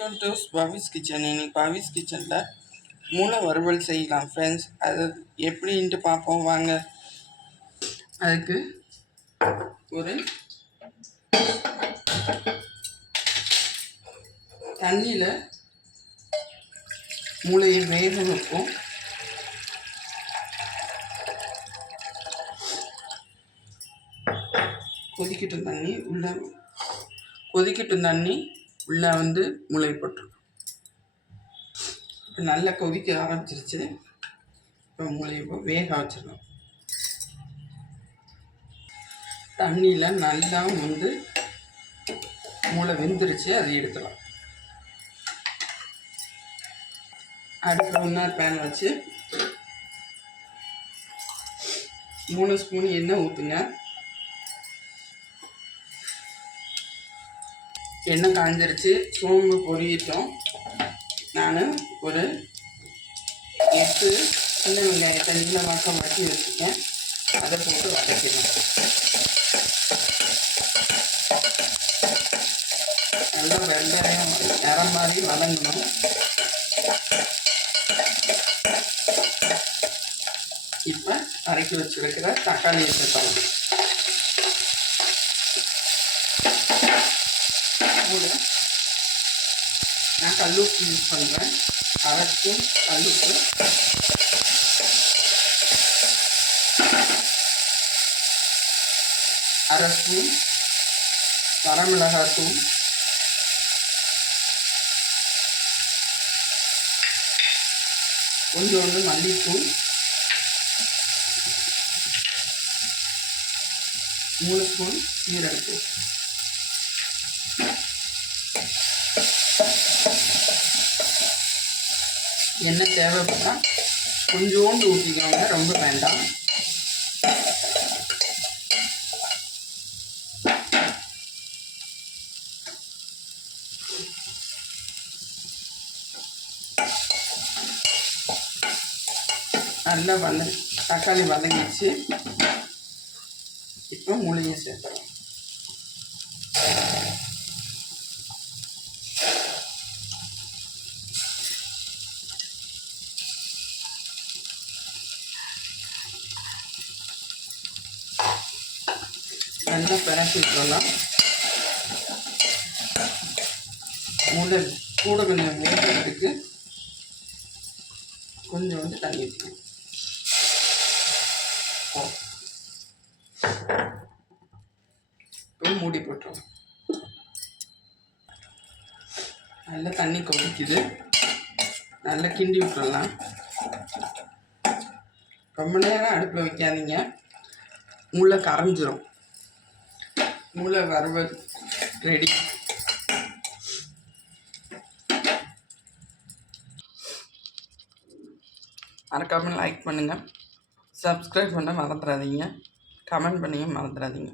Welcome to Pavis kitchen இன்னைக்கு பவிஸ் கிச்சனில் மூளை வறுவல் செய்யலாம் ஃப்ரெண்ட்ஸ் அது எப்படின்ட்டு பார்ப்போம் வாங்க. அதுக்கு ஒரு தண்ணியில் மூளையை வேக வைப்போம். கொதிக்கட்டும் தண்ணி உள்ள கொதிக்கட்டும் தண்ணி. உள்ளே வந்து முளை போட்டுரும் இப்போ நல்லா கொதிக்க ஆரம்பிச்சிருச்சு. இப்போ முளையை இப்போ வேக வச்சிடணும். தண்ணியில் நல்லா வந்து மூளை வெந்துருச்சு அதை எடுத்துடலாம். அடுப்பில் இன்னொரு பேன் வச்சு மூணு ஸ்பூன் எண்ணெய் ஊற்றுங்க எண்ணெய் காய்ஞ்சிருச்சு சோம்பு பொரியட்டும். நான் ஒரு எட்டு சின்ன வெங்காயத்தை நீளமாக்க வட்டி வச்சுருக்கேன். அதை போட்டு வதக்கிடும் நல்லா வெங்காயம் நிறம் மாதிரி வதங்கணும். இப்போ அரைக்கி வச்சுருக்கிற தக்காளியை சேர்த்தலாம் கூட நான் கல்லுப்பு யூஸ் பண்ணுறேன் அரை ஸ்பூன் கல்லுப்பு. அரை ஸ்பூன் வரமிளகாத்தூள். கொஞ்சோண்டு மல்லித்தூள். மூணு ஸ்பூன் சீரகத்தூள். எண்ணெய் தேவைப்பட்டால் கொஞ்சோண்டு ஊற்றிக்கோங்க ரொம்ப வேண்டாம். நல்லா வத தக்காளி வதங்கிச்சு இப்போ மூலிகை சேர்த்துறோம் நல்லா பரப்பி விட்டுறலாம். மூளை கூட கொஞ்சம் வேகிறதுக்கு கொஞ்சம் வந்து தண்ணி ஊற்றிக்கணும் இப்போ மூடி போட்டுருவோம் நல்லா தண்ணி கொதிக்குது. நல்லா கிண்டி விட்டுறலாம். ரொம்ப நேரம் அடுப்பில் வைக்காதீங்க. முள்ளை கரைஞ்சிரும். மூளை வறுவல் ரெடி மறக்காமல் லைக் பண்ணுங்கள் சப்ஸ்கிரைப் பண்ண மறந்துடாதீங்க கமெண்ட் பண்ணியும் மறந்துடாதீங்க